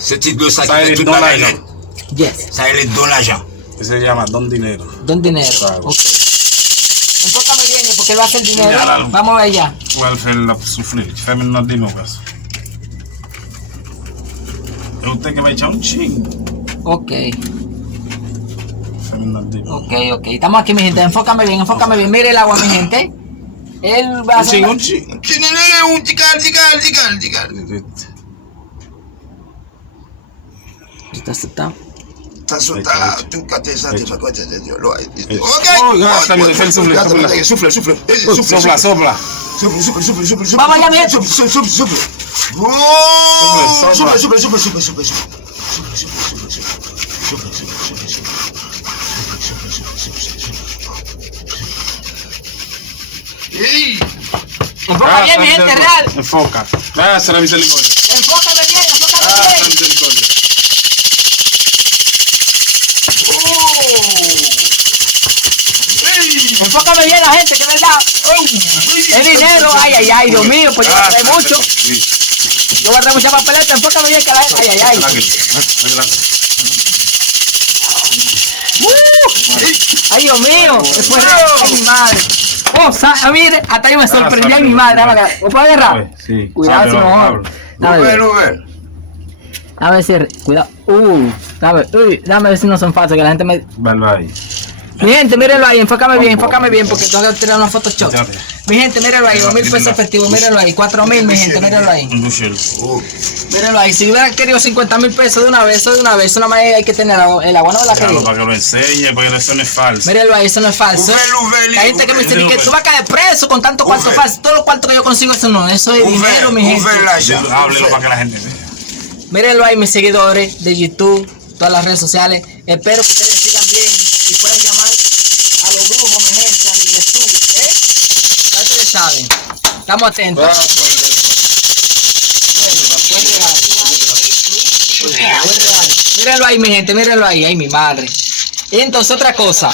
Ce type de ça qui fait toute la net. Yes. Ça, il est don l'argent. Ese se llama Don Dinero. Don dinero. Claro. Ok. Enfócame bien porque él va a hacer dinero. Claro. Vamos allá. Welfare la sufrir. Femin no dime pues. Es usted que me echa un ching. Ok. Femin no dime. Ok. Estamos aquí, mi gente. Enfócame bien. Mire el agua, mi gente. Él va a hacer... Un ching. Un tical. Está asustado. T'as sauté, tu cates ça, tu vas quoi, tu dis, ok. Oh, gasta, mira, fais le souffle. Souffle. Sopla. Souffle. Vamos allá, bien. Souffle. Souffle. Enfoca bien, mi gente, real. Enfoca. Gracias, la misericordia. Enfócame bien. Gracias, la misericordia. Enfócame bien la gente, que es verdad. Es dinero, ay, Dios mío, pues yo voy a traer mucho. Yo voy a traer mucha papeleta, enfócame bien que la gente, ay. Ay, Dios mío, después de mi madre. Mire, hasta yo me sorprendí a mi madre. ¿Lo puedo agarrar? Sí. Cuidado, si no. A ver si, cuidado. Dame ver si no son falsos, que la gente me... Velo ahí. Mi gente, mírenlo ahí, enfócame bien, porque tengo que tirar una Photoshop. Mi gente, mírenlo ahí, 2,000 pesos efectivos, mírenlo ahí, 4,000, mi gente, mírenlo ahí. Mírenlo ahí, si hubiera querido 50,000 pesos de una vez, eso nada más hay que tener el agua, no la querido. Para que lo enseñe, porque eso no es falso. Mírenlo ahí, eso no es falso. La gente que me dice que tú vas a caer preso con tanto cuarto falso, todo lo cuarto que yo consigo, eso no, eso es dinero, mi gente. Háblelo para que la gente vea. Mírenlo ahí, mis seguidores de YouTube, todas las redes sociales. Espero que ustedes sigan bien y puedan llamar a los brujos, mi gente, a Jesús. Ya ustedes saben. Estamos atentos. Buen regalo. Mírenlo ahí, mi gente, mírenlo ahí. Ay, mi madre. Y entonces, otra cosa.